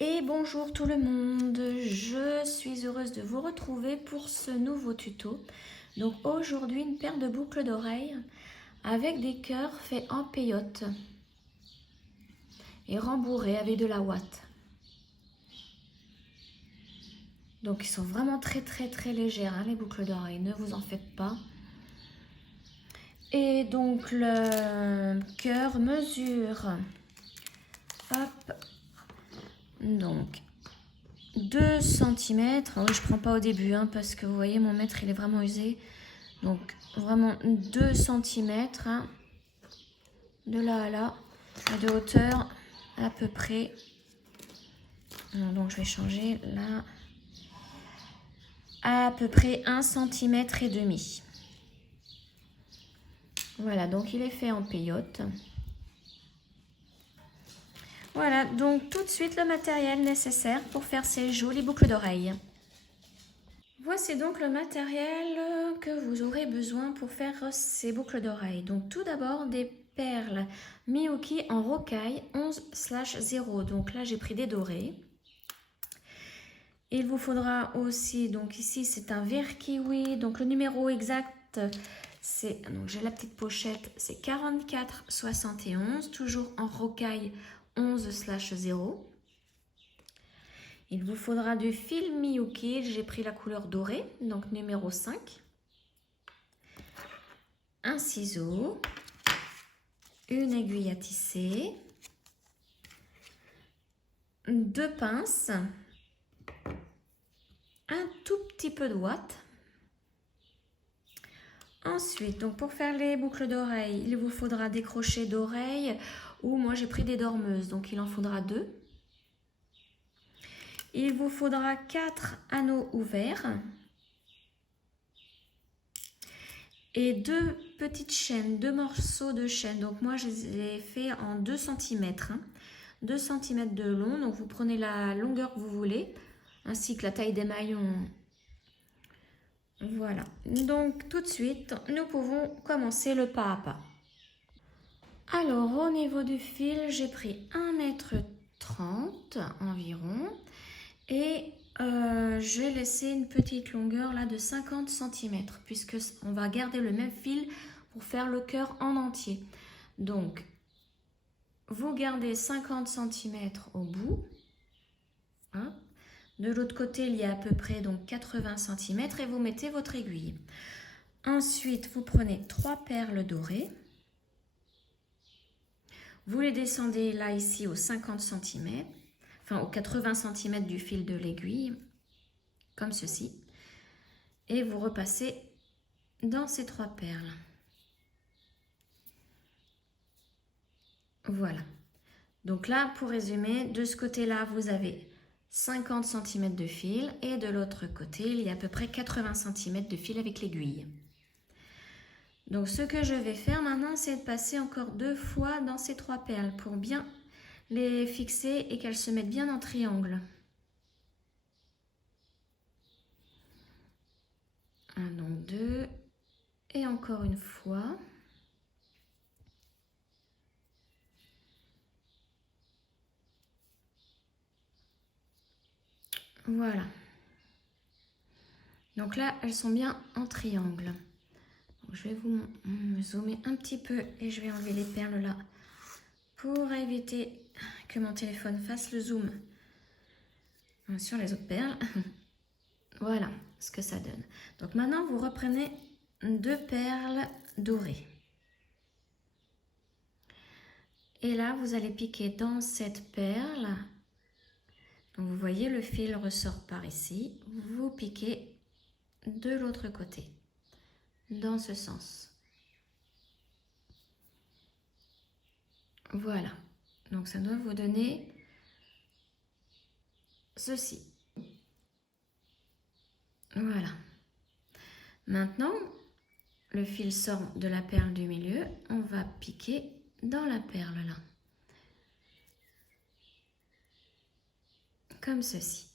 Et bonjour tout le monde, je suis heureuse de vous retrouver pour ce nouveau tuto. Donc aujourd'hui une paire de boucles d'oreilles avec des cœurs faits en peyote et rembourrés avec de la ouate. Donc ils sont vraiment très légères les boucles d'oreilles, ne vous en faites pas. Et donc le cœur mesure, hop, donc 2 cm. Oui, je prends pas au début parce que vous voyez mon mètre il est vraiment usé. Donc vraiment 2 cm de là à là, et de hauteur à peu près. Donc je vais changer là. À peu près 1,5 cm. Voilà, donc il est fait en peyote. Voilà, donc tout de suite le matériel nécessaire pour faire ces jolies boucles d'oreilles. Voici donc le matériel que vous aurez besoin pour faire ces boucles d'oreilles. Donc tout d'abord des perles Miyuki en rocaille 11/0. Donc là j'ai pris des dorés. Il vous faudra aussi, donc ici c'est un vert kiwi. Donc le numéro exact c'est, donc j'ai la petite pochette, c'est 44,71, toujours en rocaille 11/0. Il vous faudra du fil Miyuki, j'ai pris la couleur dorée, donc numéro 5. Un ciseau, une aiguille à tisser, 2 pinces, un tout petit peu de ouate. Ensuite, donc pour faire les boucles d'oreilles, il vous faudra des crochets d'oreilles ou moi j'ai pris des dormeuses, donc il en faudra 2. Il vous faudra 4 anneaux ouverts et 2 petites chaînes, 2 morceaux de chaîne. Donc moi je les ai fait en 2 cm, 2 cm de long. Donc vous prenez la longueur que vous voulez, ainsi que la taille des maillons. Voilà, donc tout de suite, nous pouvons commencer le pas à pas. Alors, au niveau du fil, j'ai pris 1,30 m environ et j'ai laissé une petite longueur là de 50 cm puisque on va garder le même fil pour faire le cœur en entier. Donc, vous gardez 50 cm au bout. Hein. De l'autre côté, il y a à peu près donc 80 cm et vous mettez votre aiguille. Ensuite, vous prenez 3 perles dorées. Vous les descendez là, ici, aux 50 cm, enfin aux 80 cm du fil de l'aiguille, comme ceci. Et vous repassez dans ces 3 perles. Voilà. Donc là, pour résumer, de ce côté-là, vous avez 50 cm de fil et de l'autre côté, il y a à peu près 80 cm de fil avec l'aiguille. Donc ce que je vais faire maintenant, c'est de passer encore 2 fois dans ces 3 perles pour bien les fixer et qu'elles se mettent bien en triangle. 1, donc 2, et encore une fois. Voilà. Donc là, elles sont bien en triangle. Donc, je vais vous zoomer un petit peu et je vais enlever les perles là pour éviter que mon téléphone fasse le zoom sur les autres perles. Voilà ce que ça donne. Donc maintenant, vous reprenez 2 perles dorées. Et là, vous allez piquer dans cette perle. Donc vous voyez, le fil ressort par ici. Vous piquez de l'autre côté, dans ce sens. Voilà. Donc ça doit vous donner ceci. Voilà. Maintenant, le fil sort de la perle du milieu. On va piquer dans la perle là. Comme ceci.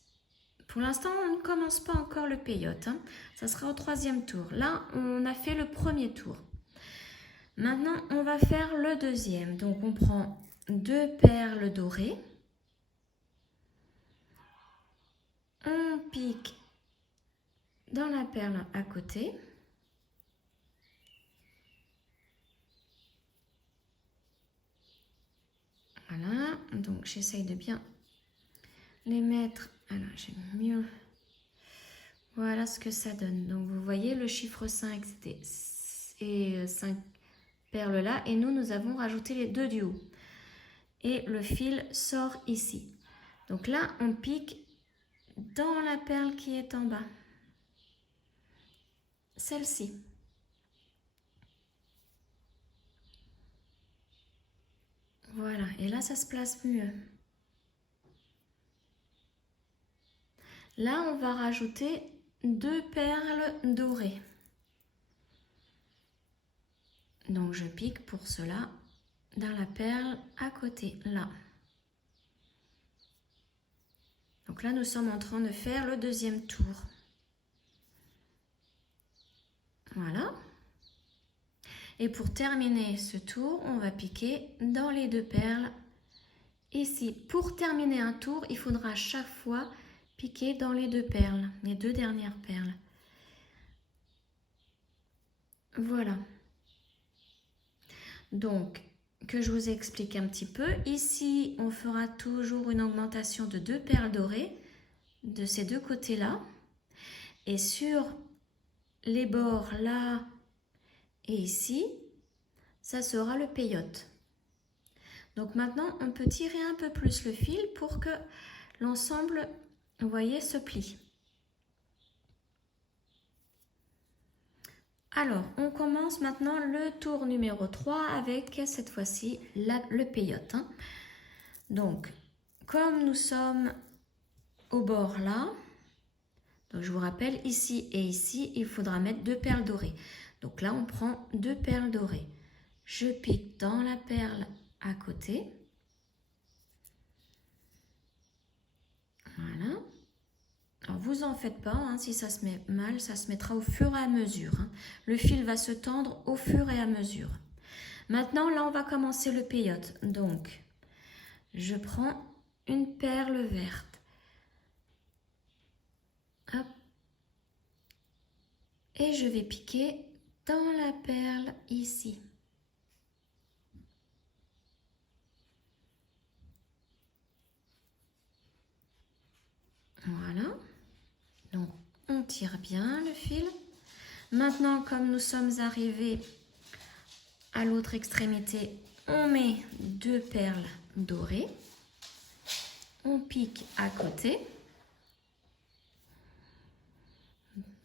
Pour l'instant, on ne commence pas encore le peyote. Ça sera au 3e tour. Là, on a fait le premier tour. Maintenant, on va faire le 2e. Donc, on prend 2 perles dorées. On pique dans la perle à côté. Voilà, donc j'essaye de bien les mettre. Alors, j'ai mieux. Voilà ce que ça donne. Donc, vous voyez, le chiffre 5, c'était 5 perles là. Et nous avons rajouté les 2 du haut. Et le fil sort ici. Donc là, on pique dans la perle qui est en bas. Celle-ci. Voilà, et là, ça se place mieux. Là, on va rajouter 2 perles dorées. Donc, je pique pour cela dans la perle à côté, là. Donc là, nous sommes en train de faire le deuxième tour. Voilà. Et pour terminer ce tour, on va piquer dans les 2 perles ici. Pour terminer un tour, il faudra à chaque fois piquer dans les 2 perles, les 2 dernières perles. Voilà. Donc, que je vous explique un petit peu. Ici, on fera toujours une augmentation de 2 perles dorées de ces 2 côtés-là. Et sur les bords là et ici, ça sera le peyote. Donc maintenant, on peut tirer un peu plus le fil pour que l'ensemble, vous voyez, se plie. Alors, on commence maintenant le tour numéro 3 avec cette fois-ci le peyote. Donc, comme nous sommes au bord là, donc je vous rappelle, ici et ici, il faudra mettre 2 perles dorées. Donc là, on prend 2 perles dorées. Je pique dans la perle à côté. Voilà. Alors, vous en faites pas, hein, si ça se met mal, ça se mettra au fur et à mesure. Hein. Le fil va se tendre au fur et à mesure. Maintenant, là, on va commencer le peyote. Donc, je prends une perle verte. Hop. Et je vais piquer dans la perle ici. Voilà. Donc, on tire bien le fil. Maintenant, comme nous sommes arrivés à l'autre extrémité, on met 2 perles dorées. On pique à côté.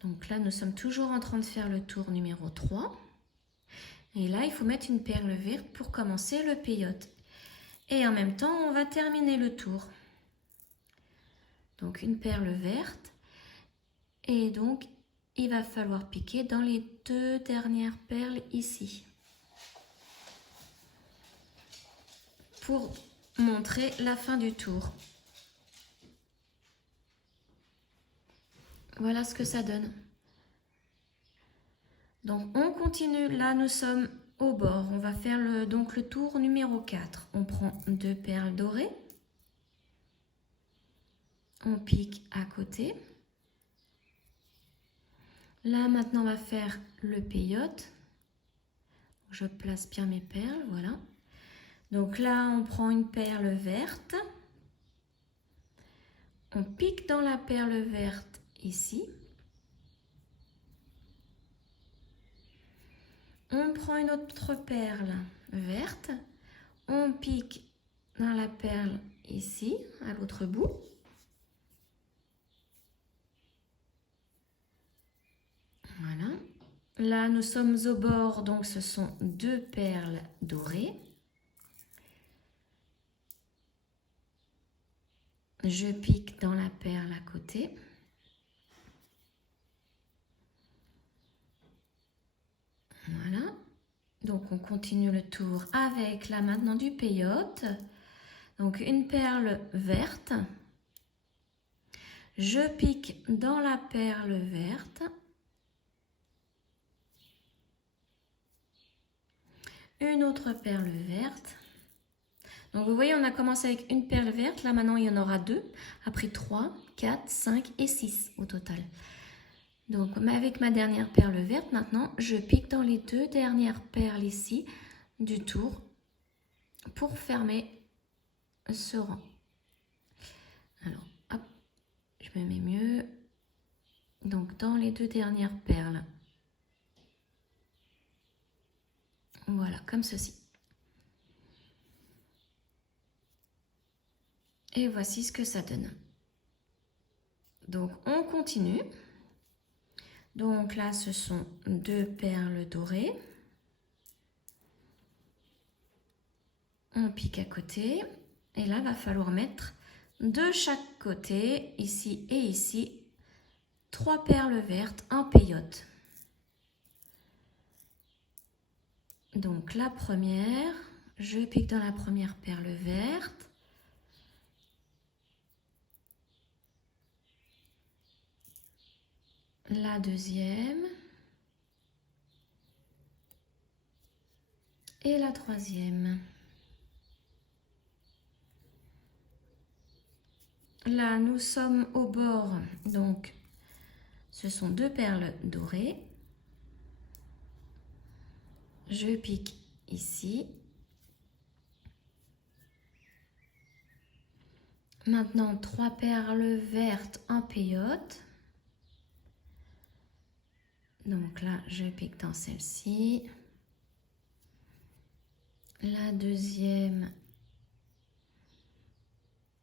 Donc là, nous sommes toujours en train de faire le tour numéro 3. Et là, il faut mettre une perle verte pour commencer le peyote. Et en même temps, on va terminer le tour. Donc une perle verte. Et donc, il va falloir piquer dans les 2 dernières perles ici. Pour montrer la fin du tour. Voilà ce que ça donne. Donc on continue, là nous sommes au bord. On va faire donc le tour numéro 4. On prend 2 perles dorées. On pique à côté. Là maintenant on va faire le peyote. Je place bien mes perles, voilà. Donc là on prend une perle verte. On pique dans la perle verte ici. On prend une autre perle verte. On pique dans la perle ici, à l'autre bout. Voilà. Là, nous sommes au bord, donc ce sont 2 perles dorées. Je pique dans la perle à côté. Voilà. Donc, on continue le tour avec là maintenant du peyote. Donc, une perle verte. Je pique dans la perle verte. Une autre perle verte. Donc, vous voyez, on a commencé avec une perle verte. Là, maintenant, il y en aura 2. Après 3, 4, 5 et 6 au total. Donc avec ma dernière perle verte, maintenant je pique dans les 2 dernières perles ici du tour pour fermer ce rang. Alors hop, je me mets mieux. Donc dans les 2 dernières perles. Voilà, comme ceci. Et voici ce que ça donne. Donc on continue. Donc là, ce sont 2 perles dorées. On pique à côté. Et là, il va falloir mettre de chaque côté, ici et ici, 3 perles vertes en peyote. Donc la première, je pique dans la première perle verte. La deuxième. Et la troisième. Là, nous sommes au bord, donc ce sont 2 perles dorées. Je pique ici. Maintenant, 3 perles vertes en peyote. Donc là, je pique dans celle-ci. La deuxième,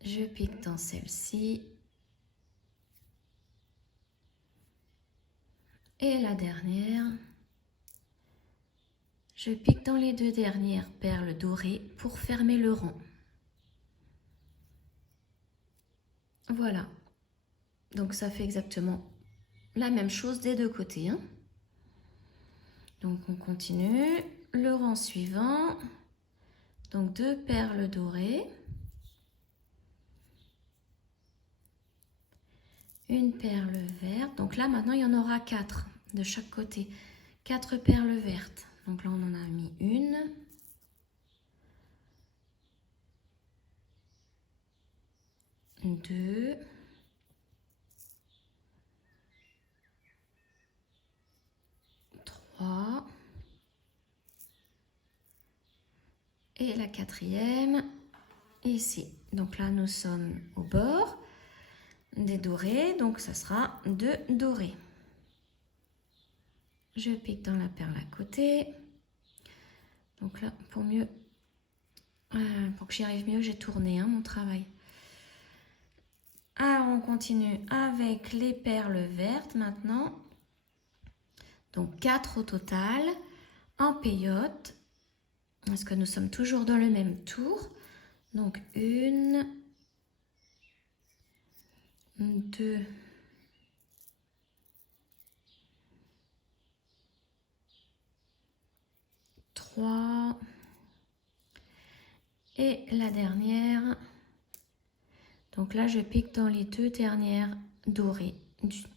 je pique dans celle-ci. Et la dernière, je pique dans les 2 dernières perles dorées pour fermer le rang. Voilà. Donc ça fait exactement la même chose des 2 côtés, hein. Donc on continue. Le rang suivant. Donc 2 perles dorées. Une perle verte. Donc là, maintenant, il y en aura 4 de chaque côté. 4 perles vertes. Donc là, on en a mis une. Deux. Trois. Et la quatrième, ici. Donc là, nous sommes au bord des dorés. Donc, ça sera 2 dorés. Je pique dans la perle à côté. Donc là, pour que j'y arrive mieux, j'ai tourné mon travail. Alors, on continue avec les perles vertes maintenant. Donc 4 au total en peyote. Parce que nous sommes toujours dans le même tour. Donc 1, 2, 3 et la dernière. Donc là, je pique dans les 2 dernières dorées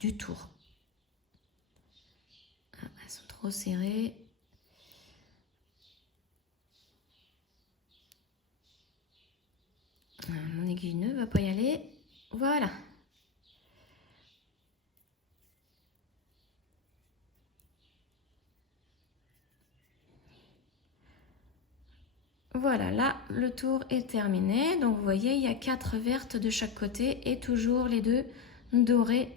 du tour. Ah, elles sont trop serrées. Ah, mon aiguille ne va pas y aller. Voilà. Voilà, là, le tour est terminé. Donc, vous voyez, il y a 4 vertes de chaque côté et toujours les 2 dorées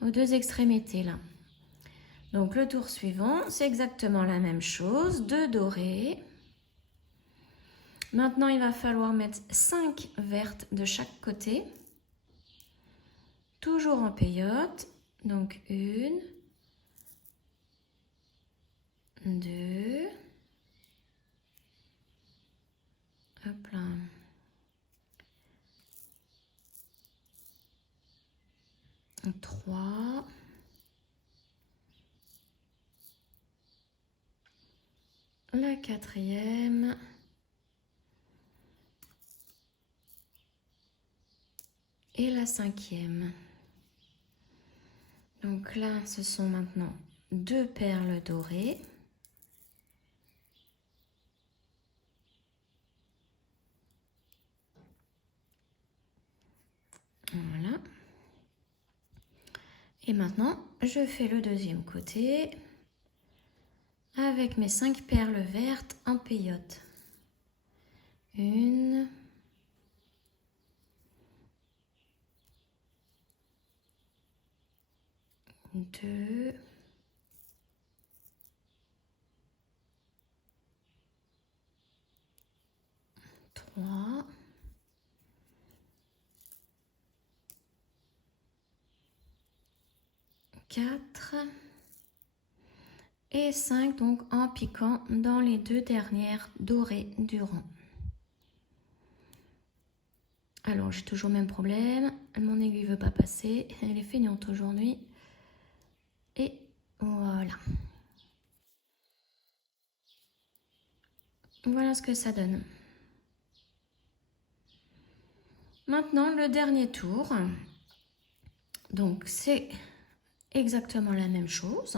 aux 2 extrémités, là. Donc, le tour suivant, c'est exactement la même chose. 2 dorées. Maintenant, il va falloir mettre 5 vertes de chaque côté. Toujours en peyote. Donc, 1, 2... Hop là. 3. La quatrième. Et la cinquième. Donc là, ce sont maintenant 2 perles dorées. Voilà. Et maintenant, je fais le deuxième côté avec mes 5 perles vertes en peyote. 1, 2, 3, 4 et 5, donc en piquant dans les 2 dernières dorées du rang. Alors j'ai toujours le même problème, mon aiguille ne veut pas passer, elle est feignante aujourd'hui. Et voilà. Voilà ce que ça donne. Maintenant le dernier tour. Donc c'est exactement la même chose.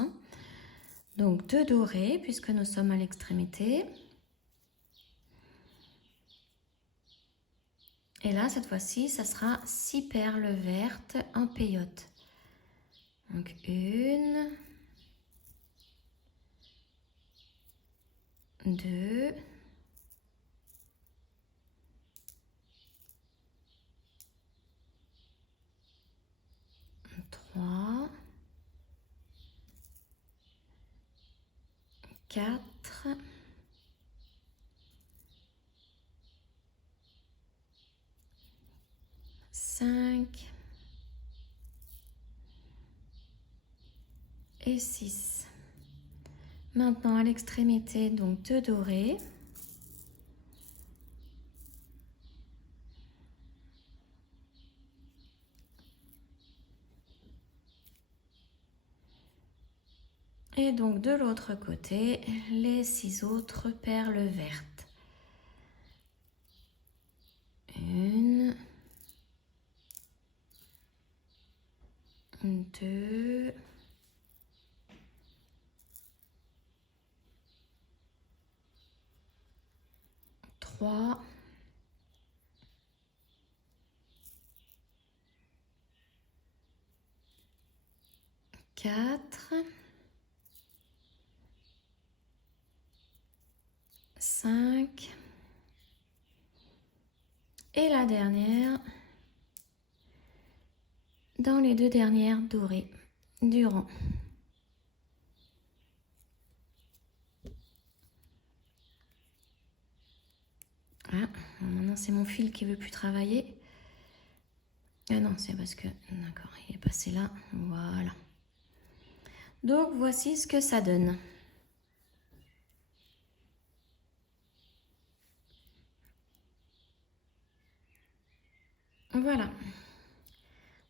Donc 2 dorés puisque nous sommes à l'extrémité. Et là cette fois-ci ça sera 6 perles vertes en peyote. Donc 1, 2, 3, 4, 5 et 6. Maintenant à l'extrémité, donc 2 dorés. Et donc de l'autre côté, les 6 autres perles vertes. 1, 2, 3, 4, 5 et la dernière dans les 2 dernières dorées du rang. Voilà, maintenant c'est mon fil qui ne veut plus travailler. Ah non, c'est parce que, d'accord, il est passé là, voilà. Donc voici ce que ça donne. Voilà.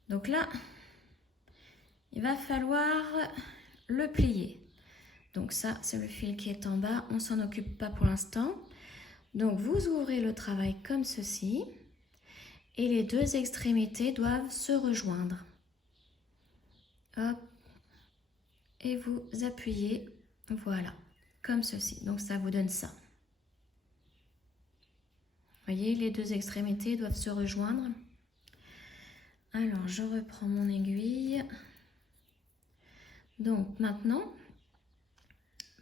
Donc là, il va falloir le plier. Donc ça, c'est le fil qui est en bas, on s'en occupe pas pour l'instant. Donc vous ouvrez le travail comme ceci et les 2 extrémités doivent se rejoindre. Hop. Et vous appuyez, voilà, comme ceci. Donc ça vous donne ça. Vous voyez, les 2 extrémités doivent se rejoindre. Alors, je reprends mon aiguille. Donc maintenant,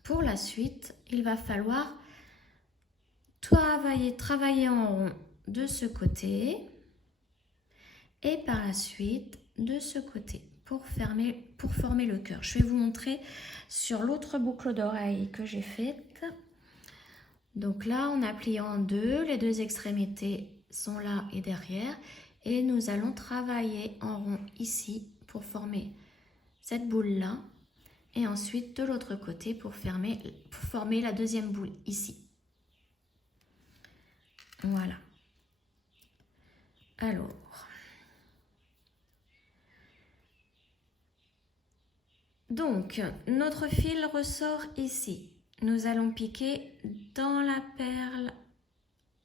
pour la suite, il va falloir travailler en rond de ce côté et par la suite de ce côté pour former le cœur. Je vais vous montrer sur l'autre boucle d'oreille que j'ai faite. Donc là, on a plié en 2, les 2 extrémités sont là et derrière et nous allons travailler en rond ici pour former cette boule là et ensuite de l'autre côté pour former la deuxième boule ici. Voilà. Alors, donc notre fil ressort ici. Nous allons piquer dans la perle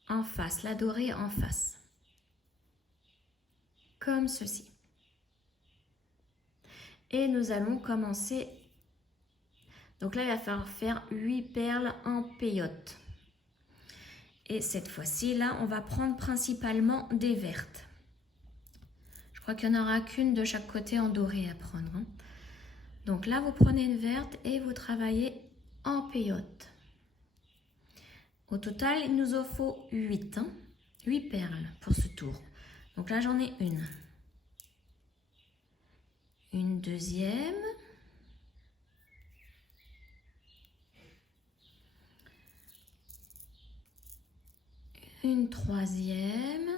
en face, la dorée en face, comme ceci. Et nous allons commencer. Donc là, il va falloir faire 8 perles en peyote. Et cette fois-ci, là, on va prendre principalement des vertes. Je crois qu'il n'y en aura qu'une de chaque côté en doré à prendre. Hein. Donc là, vous prenez une verte et vous travaillez en peyote. Au total, il nous en faut 8. Hein. 8 perles pour ce tour. Donc là, j'en ai une. Une deuxième. Une troisième.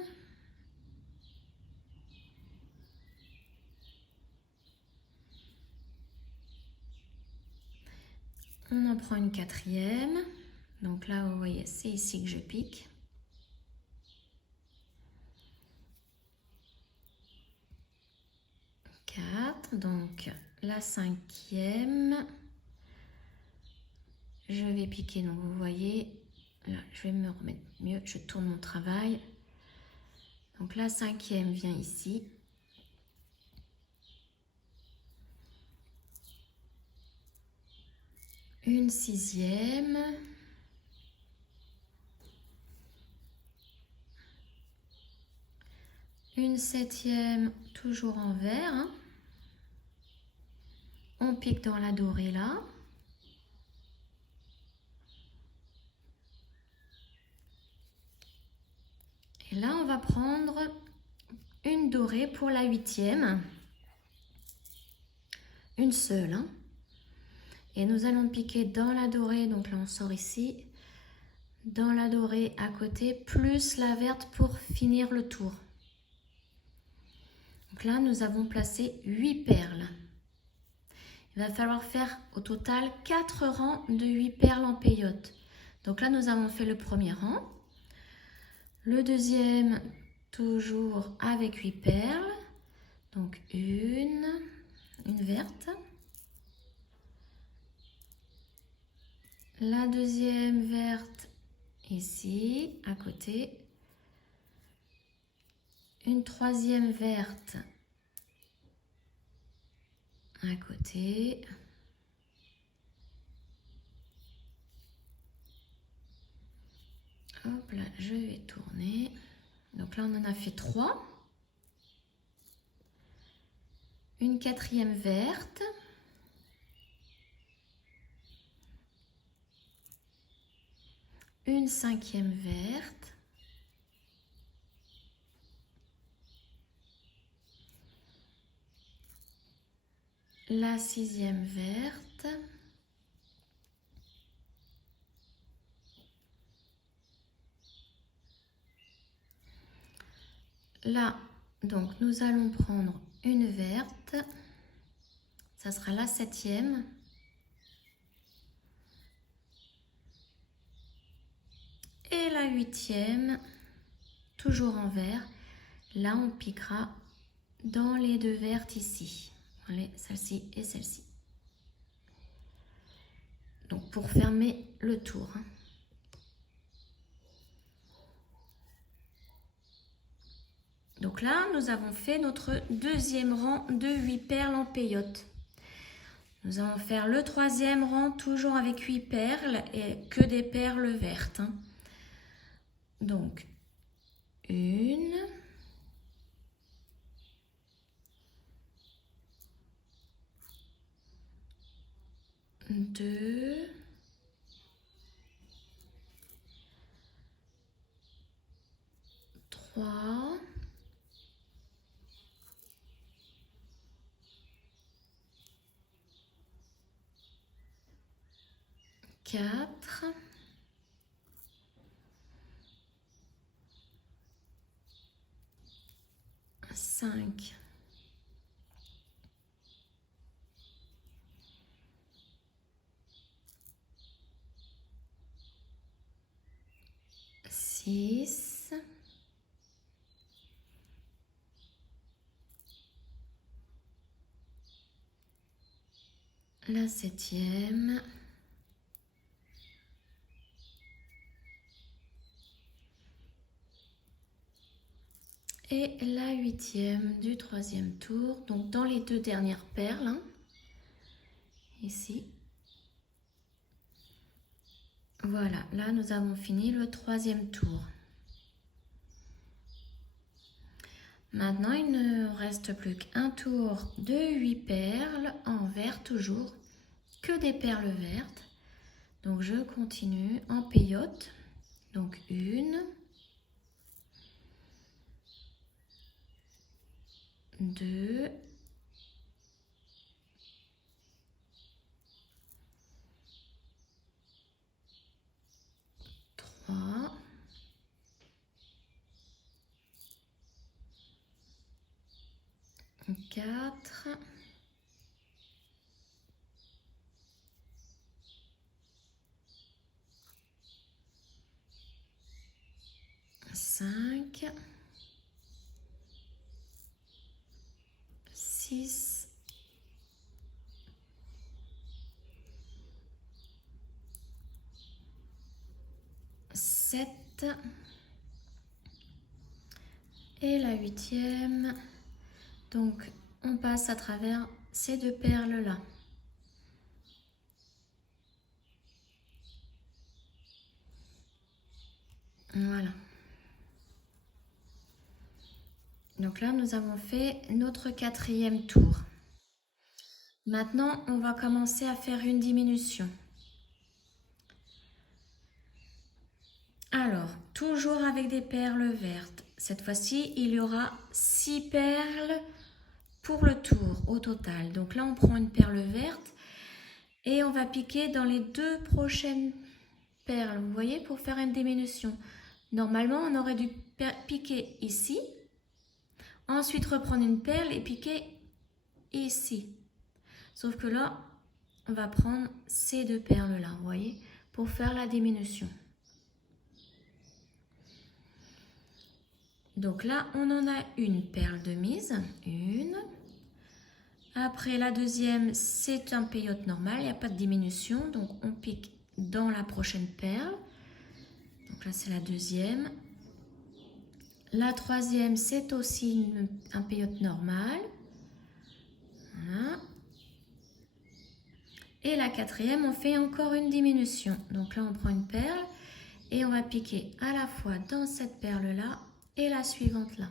On en prend une quatrième. Donc là, vous voyez, c'est ici que je pique. Donc la cinquième, je vais piquer, donc vous voyez, là je vais me remettre mieux, je tourne mon travail. Donc la cinquième vient ici. Une sixième. Une septième, toujours en vert. Hein. On pique dans la dorée là. Et là, on va prendre une dorée pour la huitième. Une seule. Hein. Et nous allons piquer dans la dorée, donc là on sort ici. Dans la dorée à côté, plus la verte pour finir le tour. Donc là, nous avons placé 8 perles. Il va falloir faire au total 4 rangs de 8 perles en peyote. Donc là, nous avons fait le premier rang. Le deuxième, toujours avec 8 perles. Donc une verte. La deuxième verte ici, à côté. Une troisième verte à côté. Hop là, je vais tourner. Donc là, on en a fait 3. Une quatrième verte. Une cinquième verte. La sixième verte. Là, donc, nous allons prendre une verte. Ça sera la septième. Et la huitième, toujours en vert. Là, on piquera dans les deux vertes ici. Allez, celle-ci et celle-ci. Donc, pour fermer le tour. Hein. Donc là, nous avons fait notre deuxième rang de 8 perles en peyote. Nous allons faire le troisième rang, toujours avec 8 perles et que des perles vertes. Hein. Donc, une, deux, trois, quatre, 5, 6, la septième, et la huitième du troisième tour, donc dans les deux dernières perles, hein, ici. Voilà, là nous avons fini le troisième tour. Maintenant, il ne reste plus qu'un tour de 8 perles en vert toujours, que des perles vertes. Donc, je continue en peyote. Donc, 1, 2, 3, 4, 5, 6, 7 et la 8e. Donc, on passe à travers ces 2 perles-là. Voilà. Donc là, nous avons fait notre 4e tour. Maintenant, on va commencer à faire une diminution. Alors, toujours avec des perles vertes. Cette fois-ci, il y aura 6 perles pour le tour au total. Donc là, on prend une perle verte et on va piquer dans les 2 prochaines perles, vous voyez, pour faire une diminution. Normalement, on aurait dû piquer ici, ensuite reprendre une perle et piquer ici. Sauf que là, on va prendre ces 2 perles-là, vous voyez, pour faire la diminution. Donc là, on en a une perle de mise, une. Après, la deuxième, c'est un peyote normal, il n'y a pas de diminution. Donc, on pique dans la prochaine perle. Donc là, c'est la deuxième. La troisième, c'est aussi un peyote normal. Voilà. Et la quatrième, on fait encore une diminution. Donc là, on prend une perle et on va piquer à la fois dans cette perle-là et la suivante là.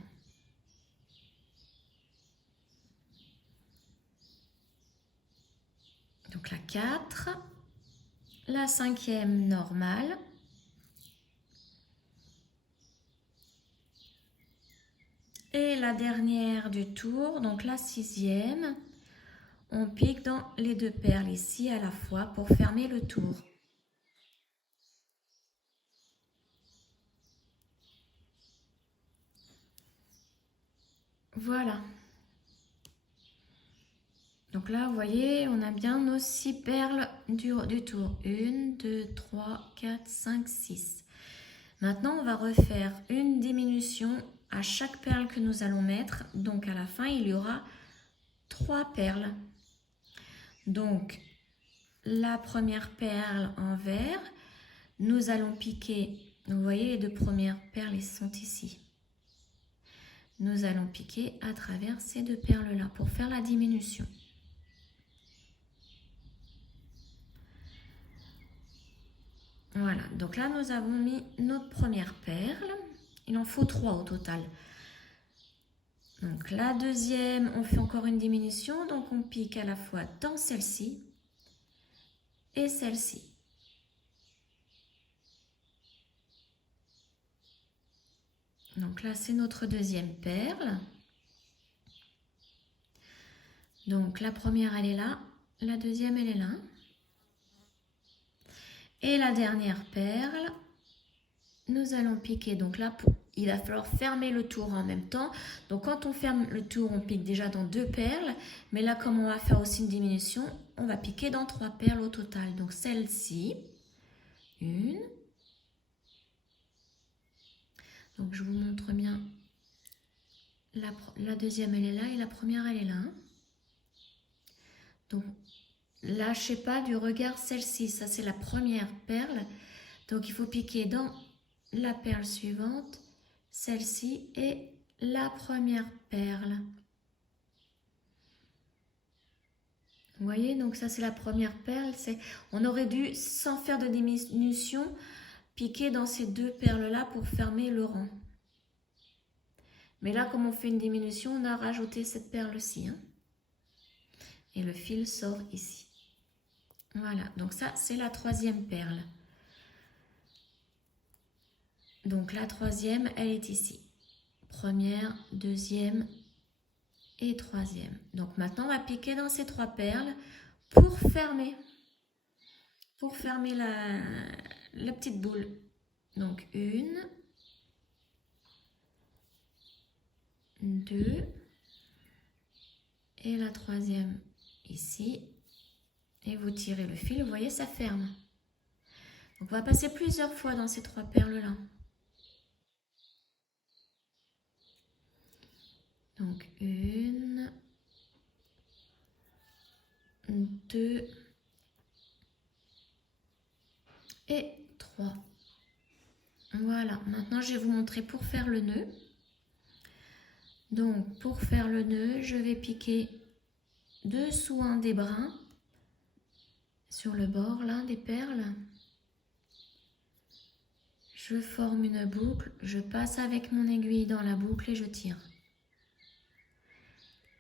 Donc la 4, la 5e normale, et la dernière du tour, donc la 6e, on pique dans les 2 perles ici à la fois pour fermer le tour. Voilà. Donc là, vous voyez, on a bien nos 6 perles du tour. 1, 2, 3, 4, 5, 6. Maintenant, on va refaire une diminution à chaque perle que nous allons mettre. Donc, à la fin, il y aura 3 perles. Donc, la première perle en vert, nous allons piquer. Vous voyez, les 2 premières perles, elles sont ici. Nous allons piquer à travers ces 2 perles-là pour faire la diminution. Voilà, donc là, nous avons mis notre première perle. Il en faut 3 au total. Donc la deuxième, on fait encore une diminution. Donc on pique à la fois dans celle-ci et celle-ci. Donc là, c'est notre deuxième perle. Donc la première, elle est là. La deuxième, elle est là. Et la dernière perle, nous allons piquer. Donc là, il va falloir fermer le tour en même temps. Donc quand on ferme le tour, on pique déjà dans 2 perles. Mais là, comme on va faire aussi une diminution, on va piquer dans 3 perles au total. Donc celle-ci, une. Donc je vous montre bien. La deuxième, elle est là et la première, elle est là. Donc, lâchez pas du regard celle-ci. Ça, c'est la première perle. Donc, il faut piquer dans la perle suivante, celle-ci et la première perle. Vous voyez, donc ça, c'est la première perle. On aurait dû, sans faire de diminution, piquer dans ces 2 perles-là pour fermer le rang. Mais là, comme on fait une diminution, on a rajouté cette perle-ci. Hein. Et le fil sort ici. Voilà, donc ça, c'est la troisième perle. Donc la troisième, elle est ici. Première, deuxième et troisième. Donc maintenant, on va piquer dans ces 3 perles pour fermer. Pour fermer la petite boule. Donc 1, 2 et la troisième ici. Et vous tirez le fil, vous voyez, ça ferme. Donc on va passer plusieurs fois dans ces 3 perles-là. Donc 1, 2 et 3. Voilà, maintenant je vais vous montrer pour faire le nœud. Donc pour faire le nœud, je vais piquer dessous un des brins, sur le bord là des perles. Je forme une boucle, je passe avec mon aiguille dans la boucle et je tire.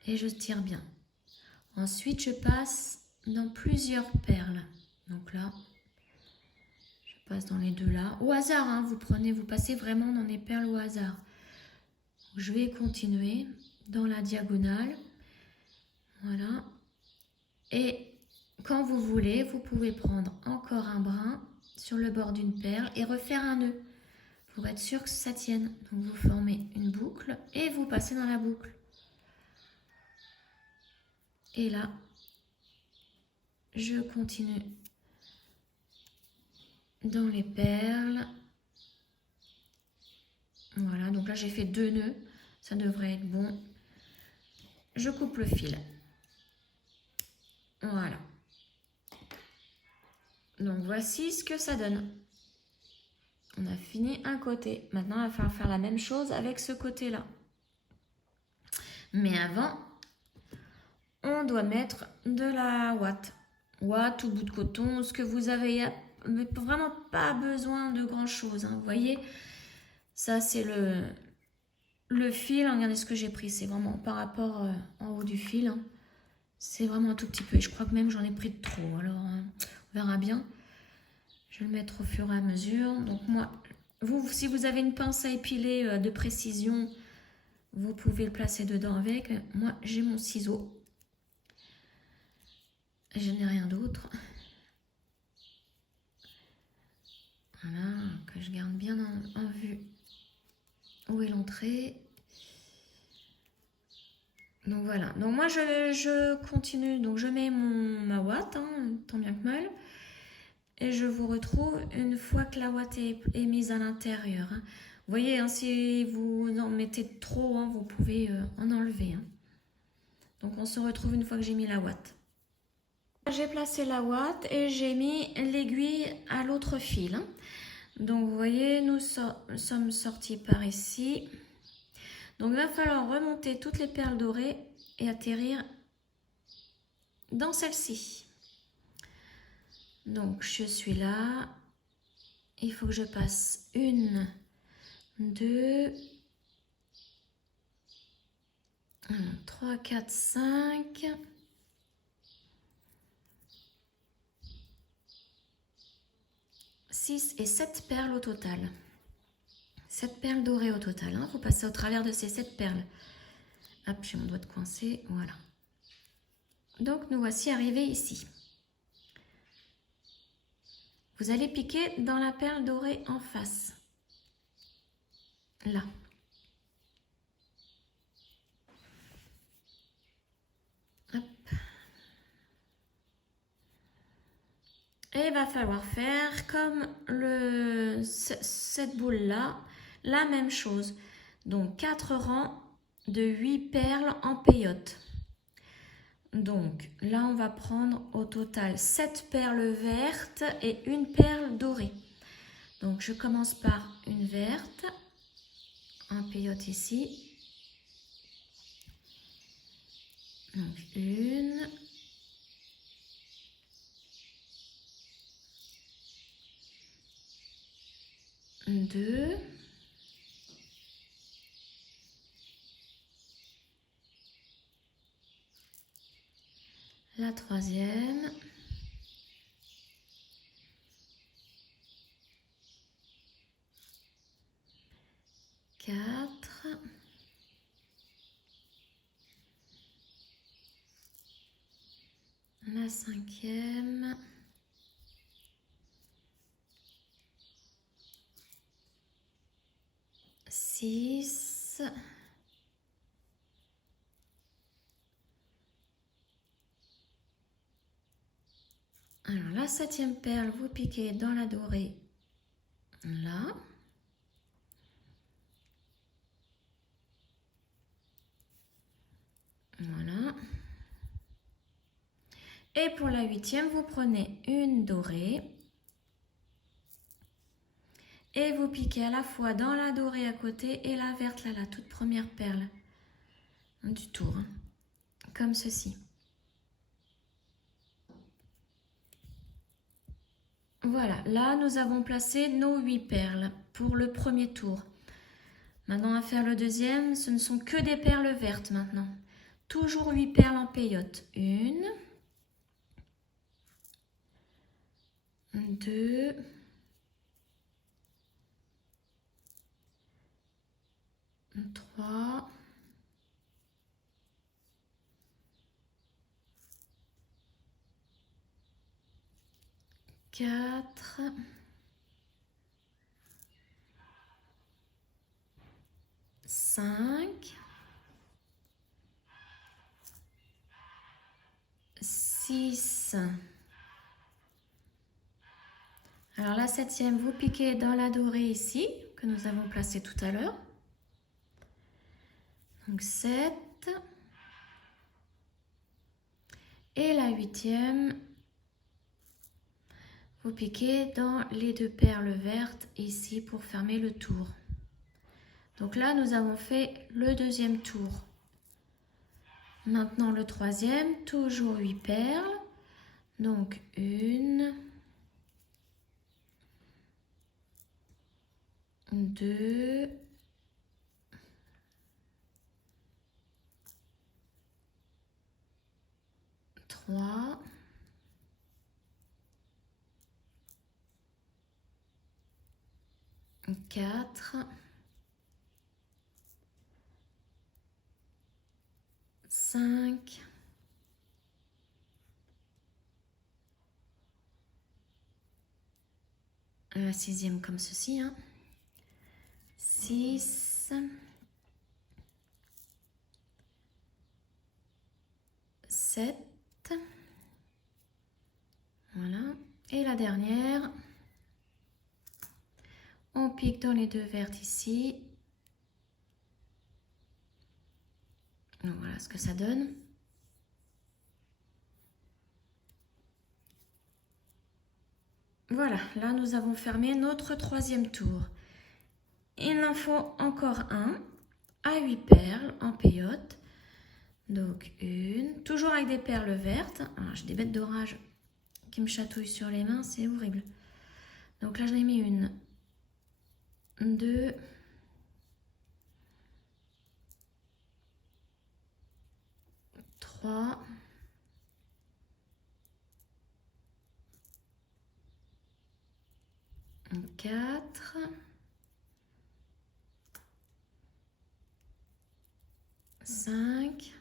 Et je tire bien. Ensuite, je passe dans plusieurs perles. Donc là, je passe dans les 2 là. Au hasard, hein, vous passez vraiment dans les perles au hasard. Je vais continuer dans la diagonale. Voilà. Et quand vous voulez, vous pouvez prendre encore un brin sur le bord d'une perle et refaire un nœud pour être sûr que ça tienne. Donc vous formez une boucle et vous passez dans la boucle. Et là, je continue dans les perles. Voilà, donc là j'ai fait 2 nœuds, ça devrait être bon. Je coupe le fil. Voilà. Donc voici ce que ça donne. On a fini un côté. Maintenant, il va falloir faire la même chose avec ce côté-là. Mais avant, on doit mettre de la ouate. Ouate ou bout de coton, ce que vous avez. Mais vraiment pas besoin de grand-chose. Hein. Vous voyez, ça c'est le fil. Regardez ce que j'ai pris. C'est vraiment par rapport en haut du fil. Hein. C'est vraiment un tout petit peu. Et je crois que même j'en ai pris de trop. Alors, on verra bien. Je vais le mettre au fur et à mesure. Donc moi, si vous avez une pince à épiler de précision, vous pouvez le placer dedans avec. Moi, j'ai mon ciseau. Je n'ai rien d'autre. Voilà, que je garde bien en vue où est l'entrée. Donc voilà. Donc moi, je continue. Donc je mets ma ouate, hein, tant bien que mal. Et je vous retrouve une fois que la ouate est mise à l'intérieur. Hein. Vous voyez, hein, si vous en mettez trop, hein, vous pouvez en enlever. Hein. Donc on se retrouve une fois que j'ai mis la ouate. J'ai placé la ouate et j'ai mis l'aiguille à l'autre fil. Hein. Donc vous voyez, nous sommes sortis par ici. Donc il va falloir remonter toutes les perles dorées et atterrir dans celle-ci. Donc je suis là. Il faut que je passe 1, 2, 3, 4, 5. 6 et 7 perles au total. 7 perles dorées au total. Hein. Vous passez au travers de ces 7 perles. Hop, j'ai mon doigt de coincé. Voilà. Donc, nous voici arrivés ici. Vous allez piquer dans la perle dorée en face. Là. Hop. Et il va falloir faire comme cette boule-là, la même chose. Donc, 4 rangs de 8 perles en peyote. Donc, là, on va prendre au total 7 perles vertes et une perle dorée. Donc, je commence par une verte, un peyote ici. Donc, 1, 2, la troisième. Quatre. La cinquième. Six. Alors la septième perle, vous piquez dans la dorée, là. Voilà. Et pour la huitième, vous prenez une dorée et vous piquez à la fois dans la dorée à côté et la verte, là, la toute première perle du tour, hein, comme ceci. Voilà, là nous avons placé nos 8 perles pour le premier tour. Maintenant on va faire le deuxième, ce ne sont que des perles vertes maintenant. Toujours 8 perles en peyote. 1, 2, 3, 4, 5, 6. Alors la septième, vous piquez dans la dorée ici, que nous avons placée tout à l'heure. Donc 7. Et la huitième, vous piquez dans les 2 perles vertes ici pour fermer le tour. Donc là, nous avons fait le deuxième tour. Maintenant le troisième, toujours 8 perles. Donc 1, 2, 3, 4, 5, 6e comme ceci, hein. 6, 7, voilà, et la dernière, on pique dans les 2 vertes ici. Donc voilà ce que ça donne. Voilà, là nous avons fermé notre troisième tour. Il en faut encore un à 8 perles en peyote. Donc une, toujours avec des perles vertes. J'ai des bêtes d'orage qui me chatouillent sur les mains, c'est horrible. Donc là j'en ai mis une, 2, 3, 4, 5,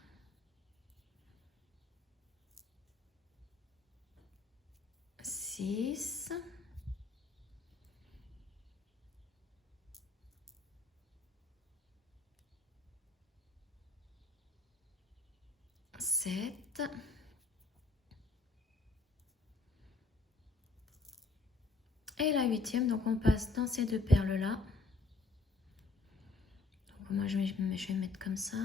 6, 7, et la huitième, donc on passe dans ces 2 perles là. Donc moi je vais mettre comme ça.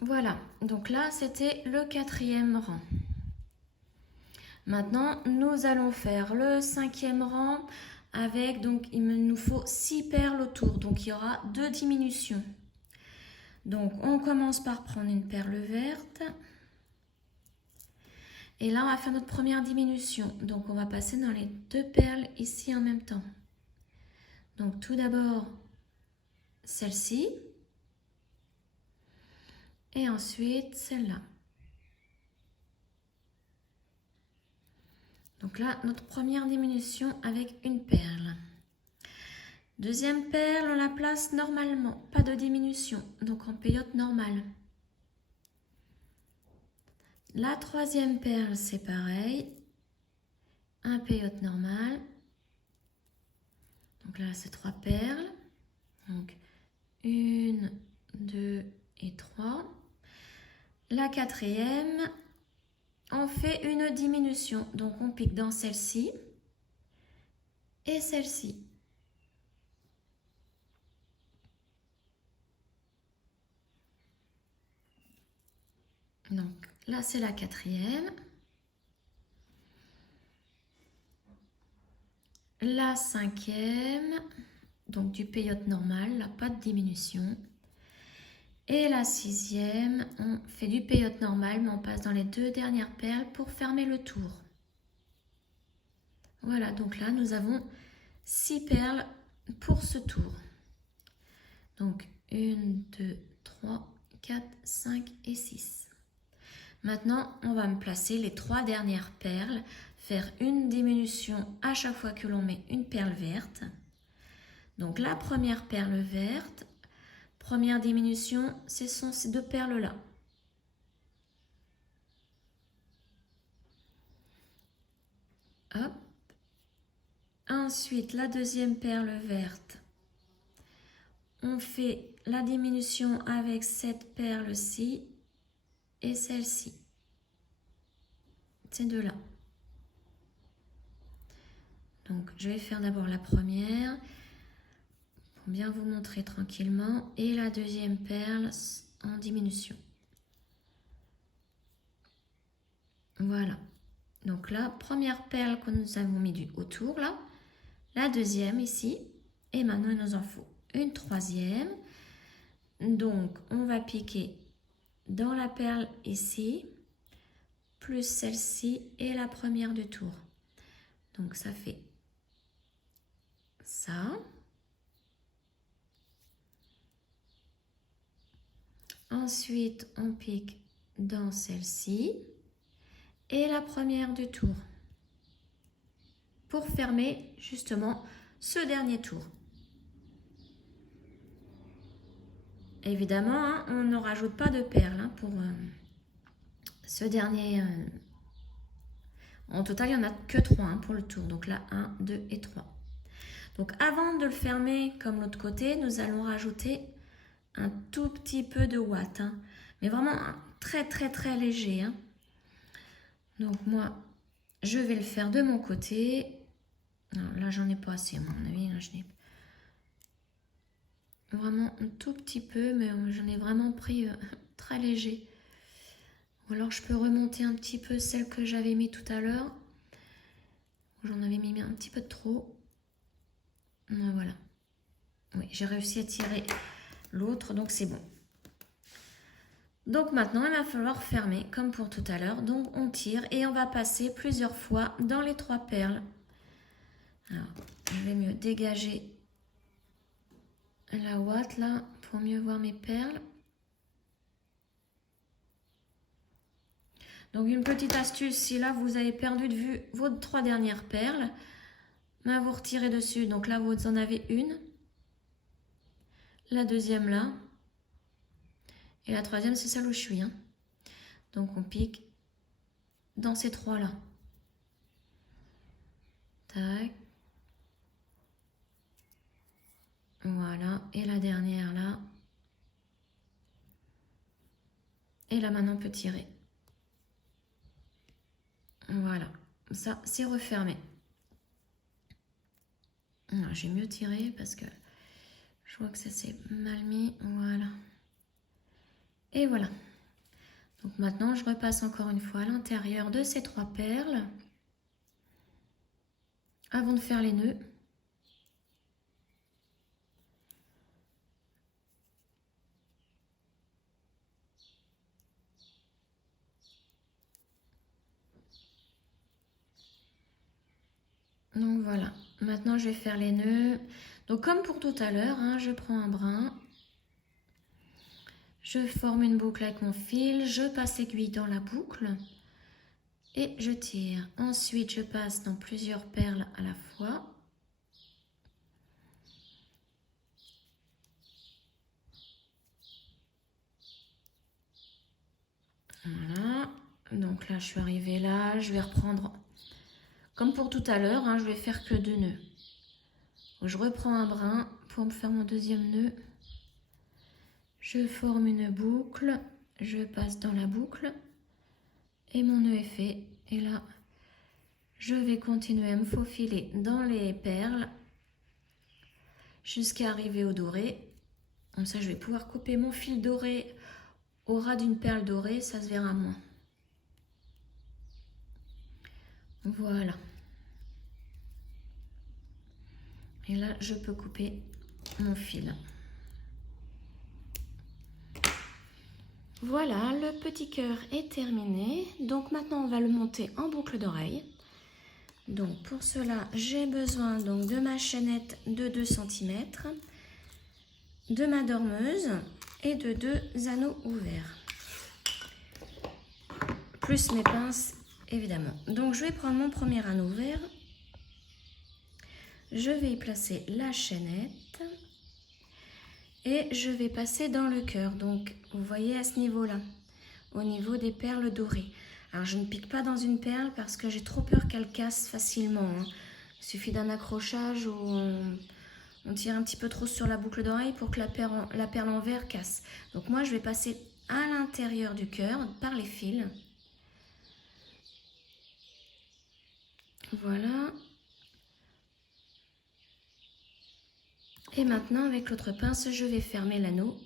Voilà, donc là c'était le 4e rang. Maintenant nous allons faire le 5e rang avec, donc il nous faut 6 perles autour, donc il y aura 2 diminutions. Donc on commence par prendre une perle verte. Et là on va faire notre première diminution. Donc on va passer dans les 2 perles ici en même temps. Donc tout d'abord celle-ci. et ensuite celle-là. Donc là, notre première diminution avec une perle. Deuxième perle, on la place normalement, pas de diminution, donc en peyote normale. La troisième perle, c'est pareil, un peyote normal. Donc là, c'est 3 perles. Donc 1, 2 et 3. La quatrième, on fait une diminution, donc on pique dans celle-ci et celle-ci. Donc là, c'est la quatrième. La cinquième, donc du peyote normal, là, pas de diminution. Et la sixième, on fait du peyote normal, mais on passe dans les 2 dernières perles pour fermer le tour. Voilà, donc là, nous avons 6 perles pour ce tour. Donc 1, 2, 3, 4, 5 et 6. Maintenant, on va me placer les 3 dernières perles, faire une diminution à chaque fois que l'on met une perle verte. Donc la première perle verte, première diminution, ce sont ces 2 perles-là. Hop. Ensuite, la deuxième perle verte, on fait la diminution avec cette perle-ci et celle-ci. Ces deux-là. Donc, je vais faire d'abord la première pour bien vous montrer tranquillement et la deuxième perle en diminution. Voilà. Donc là, première perle que nous avons mis autour là, la deuxième ici et maintenant il nous en faut une troisième. Donc, on va piquer dans la perle ici, plus celle-ci et la première du tour. Donc, ça fait ça. Ensuite, on pique dans celle-ci et la première du tour pour fermer justement ce dernier tour. Évidemment, hein, on ne rajoute pas de perles hein, pour ce dernier. En total, il n'y en a que 3 hein, pour le tour. Donc là, 1, 2 et 3. Donc avant de le fermer comme l'autre côté, nous allons rajouter un tout petit peu de ouate. Hein, mais vraiment très très très léger. Hein. Donc moi, je vais le faire de mon côté. Non, là, j'en ai pas assez à mon avis. Là, je n'ai vraiment un tout petit peu, mais j'en ai vraiment pris très léger. Ou alors je peux remonter un petit peu celle que j'avais mis tout à l'heure. J'en avais mis un petit peu de trop. Voilà. Oui, j'ai réussi à tirer l'autre, donc c'est bon. Donc maintenant, il va falloir fermer comme pour tout à l'heure. Donc on tire et on va passer plusieurs fois dans les 3 perles. Alors, je vais mieux dégager la ouate là pour mieux voir mes perles. Donc une petite astuce, si là vous avez perdu de vue vos 3 dernières perles, ben, vous retirez dessus. Donc là vous en avez une, la deuxième là, et la troisième c'est celle où je suis. Hein. Donc on pique dans ces 3 là. Tac. Voilà, et la dernière là. Et là maintenant on peut tirer. Voilà, ça c'est refermé. J'ai mieux tiré parce que je vois que ça s'est mal mis. Voilà. Et voilà. Donc maintenant je repasse encore une fois à l'intérieur de ces 3 perles avant de faire les nœuds. Donc voilà, maintenant je vais faire les nœuds. Donc comme pour tout à l'heure, hein, je prends un brin, Je forme une boucle avec mon fil, je passe l'aiguille dans la boucle et je tire. Ensuite, je passe dans plusieurs perles à la fois. Voilà, donc là je suis arrivée là, je vais reprendre comme pour tout à l'heure, hein, je vais faire que 2 nœuds. Je reprends un brin pour me faire mon deuxième nœud. Je forme une boucle, je passe dans la boucle et mon nœud est fait. Et là, je vais continuer à me faufiler dans les perles jusqu'à arriver au doré. Comme ça, je vais pouvoir couper mon fil doré au ras d'une perle dorée, ça se verra moins. Voilà. Et là, je peux couper mon fil. Voilà, le petit cœur est terminé. Donc maintenant, on va le monter en boucle d'oreille. Donc pour cela, j'ai besoin donc de ma chaînette de 2 cm, de ma dormeuse et de 2 anneaux ouverts. Plus mes pinces, évidemment. Donc je vais prendre mon premier anneau ouvert. Je vais y placer la chaînette. Et je vais passer dans le cœur, donc vous voyez à ce niveau-là, au niveau des perles dorées. Alors je ne pique pas dans une perle parce que j'ai trop peur qu'elle casse facilement. Hein. Il suffit d'un accrochage ou on tire un petit peu trop sur la boucle d'oreille pour que la perle en verre casse. Donc moi je vais passer à l'intérieur du cœur par les fils. Voilà. Et maintenant, avec l'autre pince, je vais fermer l'anneau.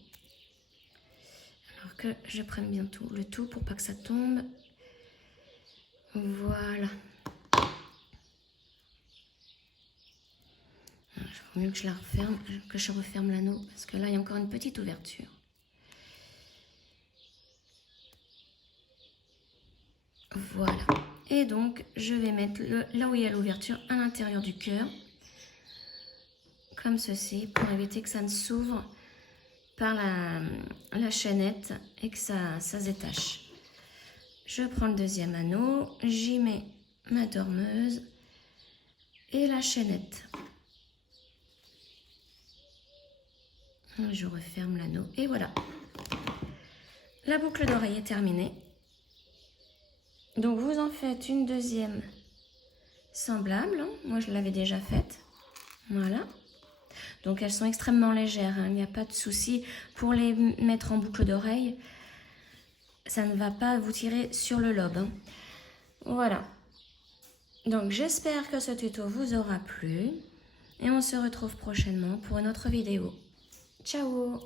Alors que je prenne bien le tout pour pas que ça tombe. Voilà. Il faut mieux que je la referme, que je referme l'anneau, parce que là, il y a encore une petite ouverture. Voilà. Et donc, je vais mettre là où il y a l'ouverture à l'intérieur du cœur. Comme ceci, pour éviter que ça ne s'ouvre par la chaînette et que ça se détache. Je prends le deuxième anneau, j'y mets ma dormeuse et la chaînette. Je referme l'anneau et voilà. La boucle d'oreille est terminée. Donc vous en faites une deuxième semblable. Moi je l'avais déjà faite. Voilà. Donc elles sont extrêmement légères, hein. Il n'y a pas de souci pour les mettre en boucle d'oreille. Ça ne va pas vous tirer sur le lobe. Hein. Voilà. Donc j'espère que ce tuto vous aura plu. Et on se retrouve prochainement pour une autre vidéo. Ciao!